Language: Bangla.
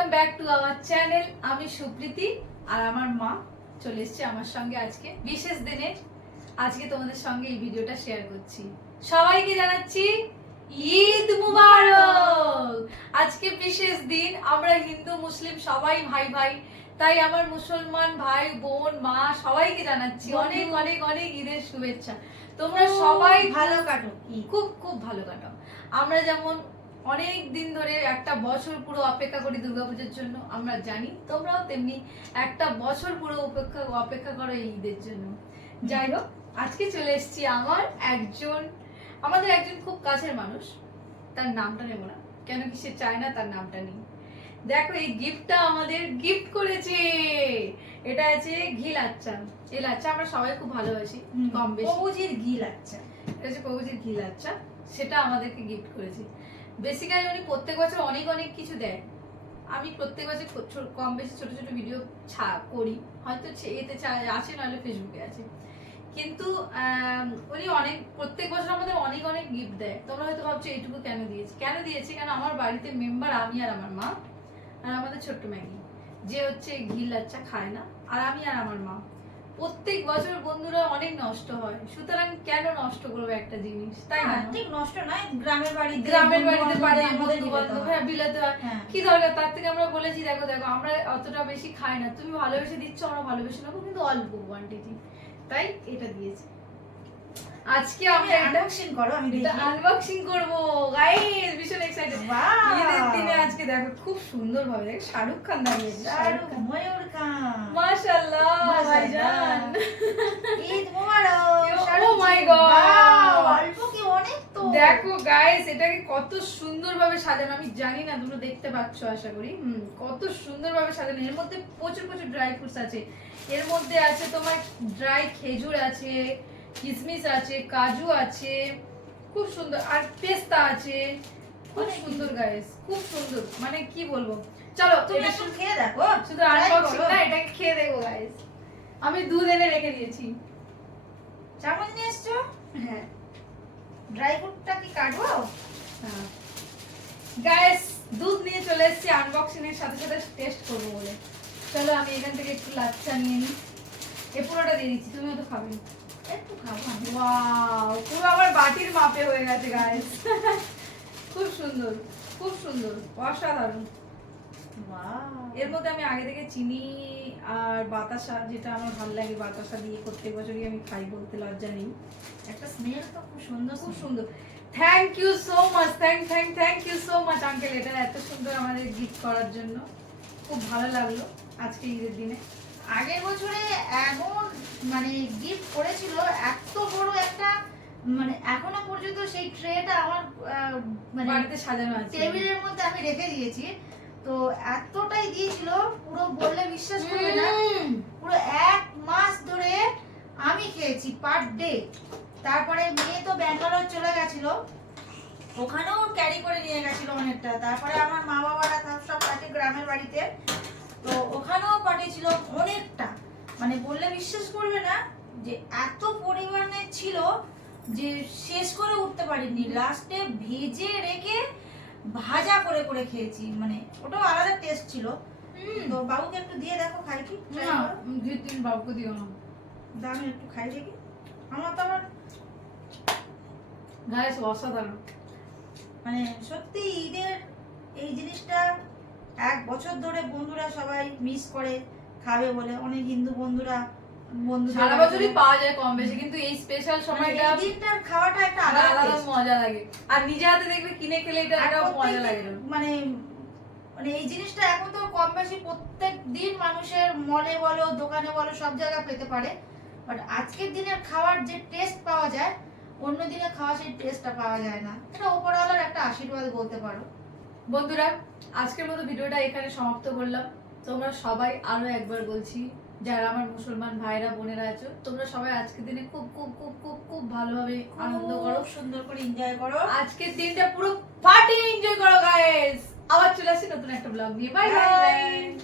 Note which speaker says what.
Speaker 1: Welcome back to our channel আমি সুপ্রীতি আর আমার মা চলে এসেছে আমার সঙ্গে আজকে বিশেষ দিনে আজকে তোমাদের সঙ্গে এই ভিডিওটা শেয়ার করছি। সবাইকে জানাচ্ছি ঈদ মুবারক! আজকে বিশেষ দিন আমরা হিন্দু মুসলিম সবাই ভাই ভাই তাই আমার মুসলমান ভাই বোন মা সবাইকে জানাচ্ছি অনেক অনেক অনেক ঈদের শুভেচ্ছা। তোমরা সবাই
Speaker 2: ভালো কাটো।
Speaker 1: খুব খুব ভালো কাটো আমরা যেমন অনেক দিন ধরে একটা বছর পুরো অপেক্ষা করি দুর্গাপুজোর জন্য আমরা জানি তোমরাও তেমনি একটা বছর পুরো অপেক্ষা অপেক্ষা করো এই ঈদের জন্য। যাই হোক আজকে চলে এসেছি আমার একজন আমাদের একজন খুব কাছের মানুষ তার নামটা নেব না কেন কি সে চায় না তার নামটা নেই। দেখো এই গিফটটা আমাদের গিফট করেছে। এটা আছে ঘি লাচ্চা এই লাচ্চা আমরা সবাই খুব ভালোবাসি কম বেশি।
Speaker 2: কবুজির ঘি লাচ্চা
Speaker 1: এটা হচ্ছে কবুজির ঘি লাচ্চা সেটা আমাদেরকে গিফট করেছে। বেসিক্যালি উনি প্রত্যেক বছর অনেক অনেক কিছু দেয়। আমি প্রত্যেক বছর কম বেশি ছোট ছোট ভিডিও ছা, করি। হয়তো এতে আছে, নাহলে ফেসবুকে আছে। কিন্তু উনি অনেক, প্রত্যেক বছর আমাদের অনেক অনেক গিফট দেয়। তোমরা হয়তো ভাবছ, এইটুকু কেন দিয়েছি? কেন দিয়েছি? কেন আমার বাড়িতে মেম্বার আমি আর আমার মা আর আমাদের ছোট্ট ম্যাগি। যে হচ্ছে ঘি লাচ্চা খায় না, আর আমি আর আমার মা। প্রত্যেক বছর বন্ধুরা অনেক নষ্ট হয়। সুতরাং কেন নষ্ট করব একটা জিনিস? তাই না?
Speaker 2: ঠিক নষ্ট নয় গ্রামের বাড়ি
Speaker 1: গ্রামের বাড়িতে পারে
Speaker 2: আমাদের
Speaker 1: বন্ধু হ্যাঁ। বিলাতে হয়।
Speaker 2: হ্যাঁ।
Speaker 1: কি দরকার? তার থেকে আমরা বলেছি দেখো দেখো আমরা অতটা বেশি খাই না। তুমি ভালোবেসে দিচ্ছ আমরা ভালোবেসে নেব কিন্তু অল্প কোয়ান্টিটি তাই এটা দিয়েছি। আজকে আমরা
Speaker 2: আনবক্সিং করো আমি
Speaker 1: এটা আনবক্সিং করব। গাইস ভীষণ এক্সাইটেড! ঈদের দিনে আজকে দেখো খুব সুন্দর ভাবে দেখো শাহরুখ খান দাঁড়িয়ে শাহরুখ
Speaker 2: ময়ূর খান।
Speaker 1: মাশাআল্লাহ ভাইজান।
Speaker 2: ঈদ মোবারক জি।
Speaker 1: God!
Speaker 2: Wow, অল্প কি অনেক তো।
Speaker 1: দেখো গাইস এটাকে কত সুন্দরভাবে সাজানো আমি জানি না তোমরা দেখতে পাচ্ছ আশা করি। হুম কত সুন্দর ভাবে সাজানো। এর মধ্যে প্রচুর প্রচুর ড্রাই ফ্রুটস আছে। এর মধ্যে আছে তোমার ড্রাই খেজুর আছে কিশমিশ আছে কাজু আছে খুব সুন্দর আর পেস্তা আছে। খুব সুন্দর গাইস খুব সুন্দর। মানে কি বলব? চলো
Speaker 2: তুমি
Speaker 1: এটা
Speaker 2: একটু খেয়ে দেখো
Speaker 1: শুধু
Speaker 2: Try
Speaker 1: আনবক্সিং। না এটাকে খেয়ে দেখব গাইস আমি দুধ এনে রেখে দিয়েছি।
Speaker 2: চামচ নিয়ে এসছো?
Speaker 1: হ্যাঁ।
Speaker 2: ড্রাই ফ্রুটটা কি কাটবো? হ্যাঁ।
Speaker 1: গাইস দুধ নিয়ে চলে এসেছি আনবক্সিং এর সাথে সাথে টেস্ট করব বলে। চলো আমি এখান থেকে একটু লাচ্চা নিয়ে নিই। এ পুরোটা দিয়ে দিচ্ছি তুমিও তো খাবে।
Speaker 2: একটু খাব
Speaker 1: ওয়াও পুরো আমার বাটির মাপে হয়ে গেছে গাইস খুব সুন্দর খুব সুন্দর অসাধারণ। এর মধ্যে আমি আগে থেকে চিনি আর বাতাসা যেটা আমার ভালো লাগে বাতাসা দিয়ে প্রত্যেক বছরই আমি খাই বলতে লজ্জা নেই।
Speaker 2: একটা স্মেল তো খুব সুন্দর
Speaker 1: খুব সুন্দর। Thank you so much thank thank thank you so much uncle এটা এত সুন্দর আমাদের গিফট করার জন্য। খুব ভালো লাগল আজকে ঈদের দিনে।
Speaker 2: আগের বছরে এমন মানে গিফট করেছিল এত বড় একটা মানে এখনও পর্যন্ত সেই ট্রেটা আমার মানে
Speaker 1: বাড়িতে সাজানো আছে।
Speaker 2: টেবিলের মধ্যে আমি রেখে দিয়েছি। তো এতটাই দিয়েছিল পুরো বললে বিশ্বাস করবে না। পুরো এক মাস ধরে আমি খেয়েছি পার ডে তারপরে মেয়ে তো ব্যাঙ্গালোর চলে গেছিল। ওখানেও ক্যারি করে নিয়ে গেছিল অনেকটা। তারপরে আমার মা বাবারা সব থাকে গ্রামের বাড়িতে। তো ওখানেও পাঠিয়েছিল অনেকটা। মানে বললে বিশ্বাস করবে না যে এত পরিমাণে ছিল যে শেষ করে উঠতে পারিনি। লাস্টে ভেজে রেখে ভাজা করে করে খেয়েছি। মানে ওটাও আলাদা টেস্ট ছিল। তো বাবুকে একটু দিয়ে দেখো খাই কি?
Speaker 1: না তিন বাবুকে দিও না।
Speaker 2: দাও, একটু খাই দেখি। আমার তো আবার
Speaker 1: গাইস অসাধারণ।
Speaker 2: মানে সত্যি ঈদের এই জিনিসটা এক বছর ধরে বন্ধুরা সবাই মিস করে। খাবে বলে অনেক হিন্দু বন্ধুরা বন্ধুদের
Speaker 1: সারা বছরই পাওয়া যায় কম বেশি কিন্তু এই স্পেশাল
Speaker 2: মানে
Speaker 1: সময়টা
Speaker 2: দিনটার খাওয়াটা একটা
Speaker 1: আলাদা। মজা লাগে। আর নিজে হাতে দেখবে কিনে খেলে এটা একটা মজা লাগে
Speaker 2: মানে মানে এই জিনিসটা এখন তো কম বেশি প্রত্যেক দিন মানুষের মলে বলো দোকানে বলো সব জায়গায় পেতে পারে। বাট আজকের দিনের খাওয়ার যে টেস্ট পাওয়া যায় অন্য দিনে খাওয়া সেই টেস্টটা পাওয়া যায় না। এটা ওপরওয়ালার একটা আশীর্বাদ বলতে পারো।
Speaker 1: বন্ধুরা আজকের মতো ভিডিওটা এখানে সমাপ্ত করলাম। তোমরা সবাই আরও একবার বলছি যারা আমার মুসলমান ভাইরা বোনেরা আছো তোমরা সবাই আজকের দিনে খুব খুব খুব খুব খুব ভালোভাবে আনন্দ করো।
Speaker 2: সুন্দর করে এনজয় করো।
Speaker 1: আজকের দিনটা পুরো পার্টি এনজয় করো গাইস আবার চলে আসি নতুন একটা ব্লগ নিয়ে। Bye bye.